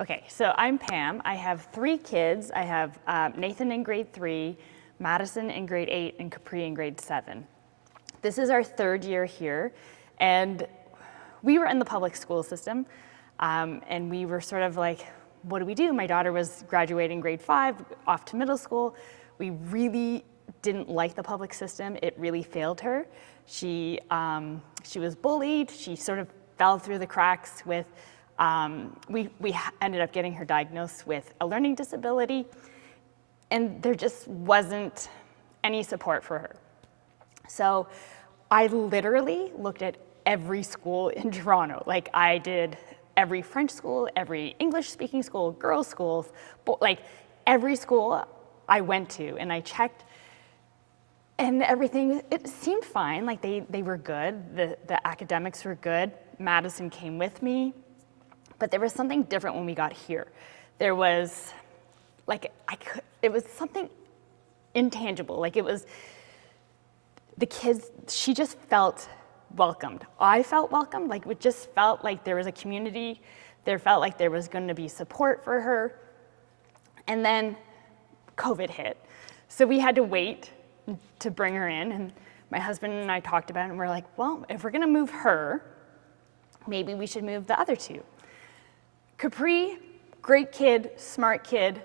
Okay, so I'm Pam. I have 3 kids. I have Nathan in grade 3, Madison in grade 8, and Capri in grade 7. This is our 3rd year here, and we were in the public school system, and we were sort of like, what do we do? My daughter was graduating grade 5, off to middle school. We really didn't like the public system. It really failed her. She was bullied. She sort of fell through the cracks with, we ended up getting her diagnosed with a learning disability, and there just wasn't any support for her. So I literally looked at every school in Toronto. Like, I did every French school, every English-speaking school, girls' schools, like every school I went to, and I checked, and everything, it seemed fine. Like, they were good, the academics were good. Madison came with me, but there was something different when we got here. There was, like, it was something intangible. Like, it was, the kids, she just felt welcomed. I felt welcomed. Like, it just felt like there was a community. There felt like there was going to be support for her. And then COVID hit. So we had to wait to bring her in. And my husband and I talked about it, and we're like, well, if we're going to move her, maybe we should move the other 2. Capri, great kid, smart kid,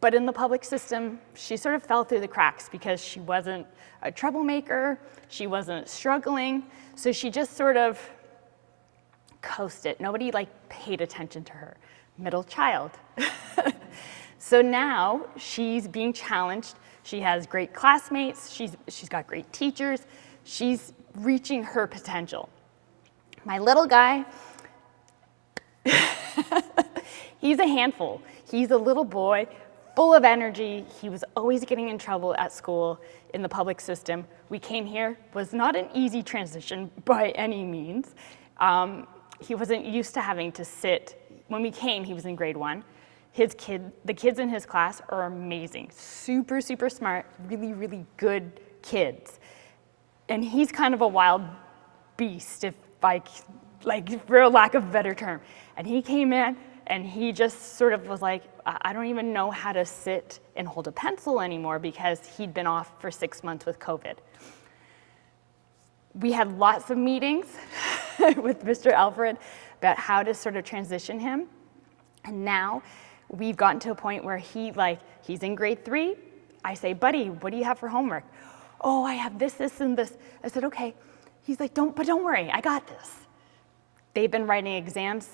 but in the public system, she sort of fell through the cracks because she wasn't a troublemaker, she wasn't struggling, so she just sort of coasted. Nobody like paid attention to her. Middle child. So now she's being challenged. She has great classmates, she's got great teachers, she's reaching her potential. My little guy, he's a handful. He's a little boy, full of energy. He was always getting in trouble at school in the public system. We came here, was not an easy transition by any means. He wasn't used to having to sit. When we came, he was in grade 1. The kids in his class are amazing, super, super smart, really, really good kids. And he's kind of a wild beast, if like for a lack of a better term. And he came in and he just sort of was like, I don't even know how to sit and hold a pencil anymore because he'd been off for 6 months with COVID. We had lots of meetings with Mr. Alfred about how to sort of transition him. And now we've gotten to a point where he's in grade 3. I say, buddy, what do you have for homework? Oh, I have this, this, and this. I said, okay. He's like, don't worry, I got this. They've been writing exams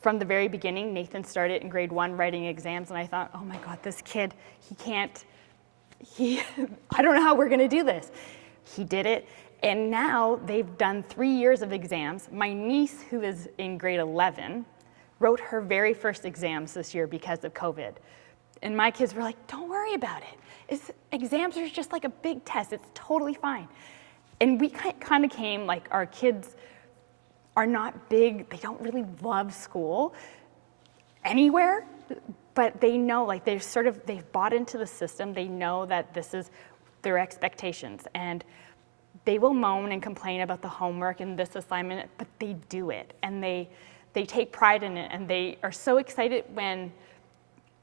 from the very beginning. Nathan started in grade 1 writing exams, and I thought, oh my God, this kid, I don't know how we're gonna do this. He did it, and now they've done 3 years of exams. My niece, who is in grade 11, wrote her very first exams this year because of COVID. And my kids were like, don't worry about it. Exams are just like a big test, it's totally fine. And we kind of came, like, our kids are not big, they don't really love school anywhere, but they know, like, they've bought into the system. They know that this is their expectations, and they will moan and complain about the homework and this assignment, but they do it, and they take pride in it, and they are so excited when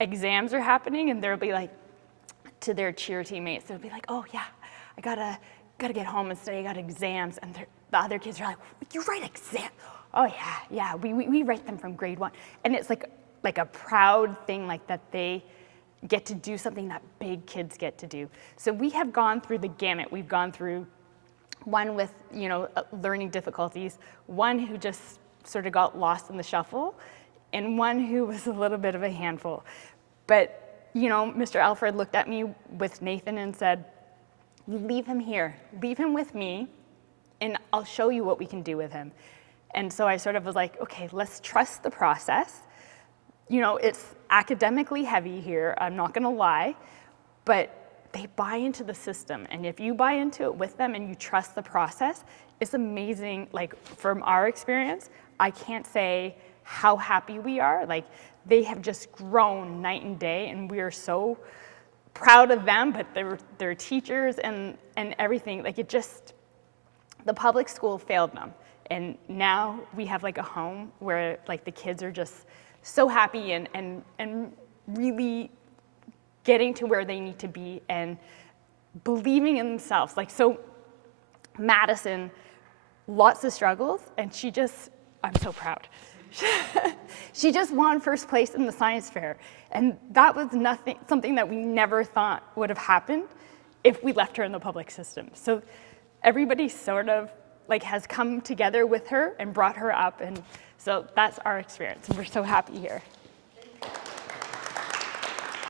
exams are happening, and they'll be like, to their cheer teammates, they'll be like, oh yeah, I gotta get home and study, I got exams, and the other kids are like, you write exams? Oh yeah, we write them from grade 1. And it's like a proud thing, like that they get to do something that big kids get to do. So we have gone through the gamut. We've gone through one with, learning difficulties, one who just sort of got lost in the shuffle, and one who was a little bit of a handful. But, Mr. Alfred looked at me with Nathan and said, leave him here, leave him with me, and I'll show you what we can do with him. And so I sort of was like, okay, let's trust the process. It's academically heavy here, I'm not gonna lie, but they buy into the system. And if you buy into it with them and you trust the process, it's amazing. Like, from our experience, I can't say how happy we are. Like, they have just grown night and day, and we are so proud of them, but their teachers and everything, like, the public school failed them. And now we have like a home where like the kids are just, so happy and really getting to where they need to be and believing in themselves. Like, so Madison, lots of struggles, and she just, I'm so proud. She just won first place in the science fair. And that was something that we never thought would have happened if we left her in the public system. So everybody sort of like has come together with her and brought her up. And so that's our experience. And we're so happy here.